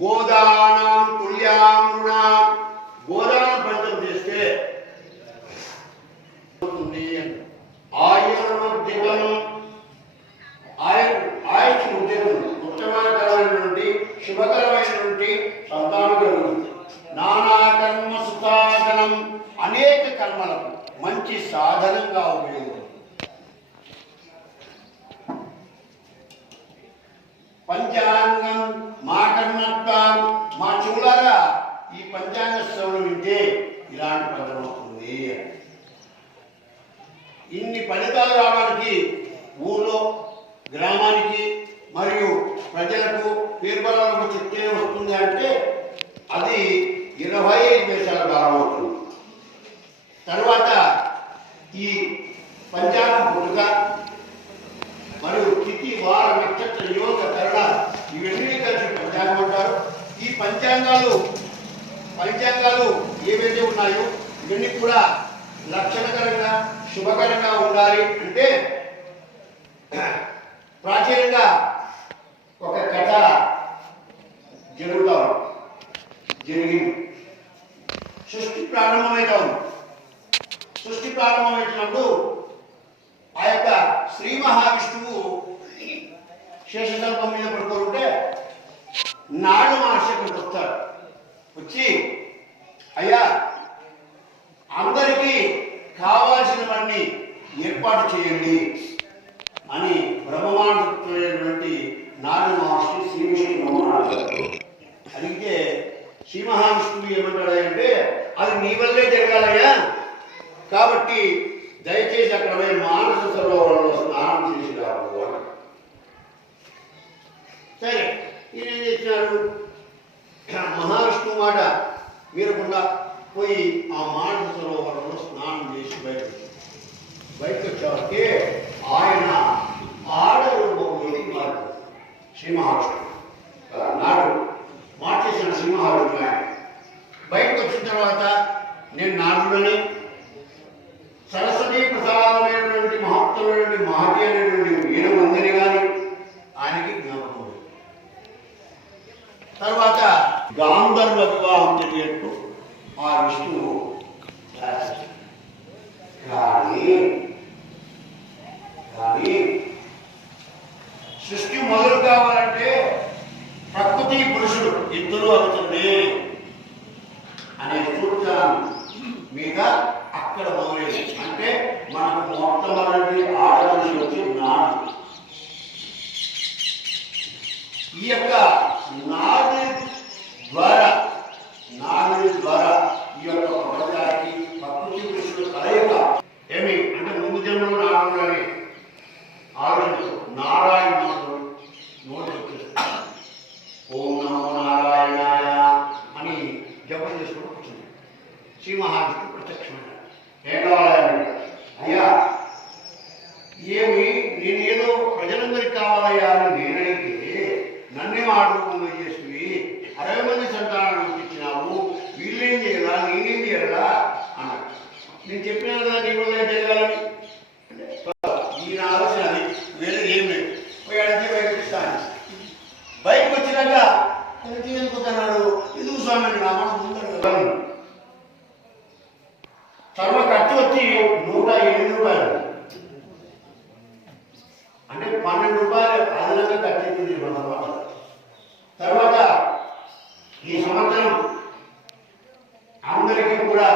గోదానం తుల్యాం రుణాం గోదాన ఫలితం చేస్తే ఆయుర్మధ్యకం ఆయుష్ ఉద్యోగం ఉత్తమకరమైనటువంటి శుభకరమైనటువంటి సంతానం కలుగుతుంది. నానా కర్మ సుసాధనం అనేక కర్మలకు మంచి సాధనంగా ఉపయోగపడుతుంది. పంచాంగం మా కర్మత్వం మా చెవులారా ఈ పంచాంగ శ్రవణం వింటే ఇలాంటి ఫలితం వస్తుంది. ఇన్ని ఫలితాలు రావడానికి ఊళ్ళో గ్రామానికి మరియు ప్రజలకు పేర్బలాలకు చెప్తే వస్తుంది అంటే అది 25 దేశాల ద్వారా అవుతుంది. తర్వాత ఈ పంచాంగం పుట్టుక మరియు తిథి వార నక్షత్ర యోగ కరణ ఇవన్నీ కలిసి పంచాంగం అంటారు. ఈ పంచాంగాలు ఏవైతే ఉన్నాయో ఇవన్నీ కూడా లక్షణకరంగా శుభకరంగా ఉండాలి అంటే ప్రాచీనంగా ఒక కథ జరిగింది. సృష్టి ప్రారంభమైనప్పుడు ఆ యొక్క శ్రీ మహావిష్ణువు శేషకల్పం మీద పడుతుంటే నాడు మహర్షి అక్కడికి వస్తారు. వచ్చి అయ్యా అందరికీ కావాల్సినవన్నీ ఏర్పాటు చేయండి అని బ్రహ్మమానటువంటి నాడు మహర్షి శ్రీ విష్ణువు అడిగితే శ్రీ మహావిష్ణువు ఏమంటాడంటే అది నీ వల్లే జరగాలయ్యా, కాబట్టి దయచేసి అక్కడ మానస సరోవరంలో స్నానం చేసి రావు. సరే ఈయన ఏం చేసినాడు, మహావిష్ణువు మాట మీరకుండా పోయి ఆ మానస సరోవరంలో స్నానం చేసి బయటకు వచ్చేవారికి ఆయన ఆడరూపంలోకి మారు శ్రీ మహావిష్ణువు నాడు మార్చేసిన శ్రీ మహావిష్ణువు ఆయన బయటకు వచ్చిన తర్వాత నేను నాడుడని సరస్వతీ ప్రసాదమైనటువంటి మహత్వమైనటువంటి మహతి అనేటువంటి వీరమందిని కానీ ఆయనకి జ్ఞాపకం. తర్వాత గాంధర్వ వివాహం జరిగేట్టు ఆ విష్ణువు కానీ సృష్టి మొదలు కావాలంటే ప్రకృతి పురుషుడు ఇద్దరు అవుతుంది అనే సూత్రం మీద అక్కడ మొదలైంది. అంటే మనకు మొట్టమొదటి ఆడమనిషి వచ్చి నాడు. ఈ యొక్క నాడు ద్వారా ఈ యొక్క ప్రపంచానికి ప్రకృతి పురుషుడు కలయిక ఏమి అంటే ముందు జన్మలో నారాయణ ఆలోచన నారాయణ నోటి వచ్చేస్తారు. ఓం నమో నారాయణాయ అని జపం చేసుకుంటూ కూర్చుంది. శ్రీ మహావిష్ణువు ప్రత్యక్షమైన ఏం కావాలని అయ్యా ఏమి నేనేదో ప్రజలందరికీ కావాలయ్యా అని నేనైతే నన్నే ఆడుకోకుండా చేసి 60 మంది సంతానాన్ని ఇచ్చినావు, వీళ్ళేం చేయాలా నేనేం చేయాలా అన్నాడు. నేను చెప్పినాను కదా నీ వల్ల ఏం చేయాలని. ఈయన ఆలోచన అది వేరే ఏం లేదు. పోయి అడిగితే బయటకు ఇస్తాను. బయటకు వచ్చినాక తీసుకున్నాడు ఎందుకు స్వామి నా మనసు ముందర సర్వ ఖర్చు వచ్చి 108 రూపాయలు అంటే 12 రూపాయలు అదనంగా ఖర్చు తర్వాత. తర్వాత ఈ సంవత్సరం అందరికీ కూడా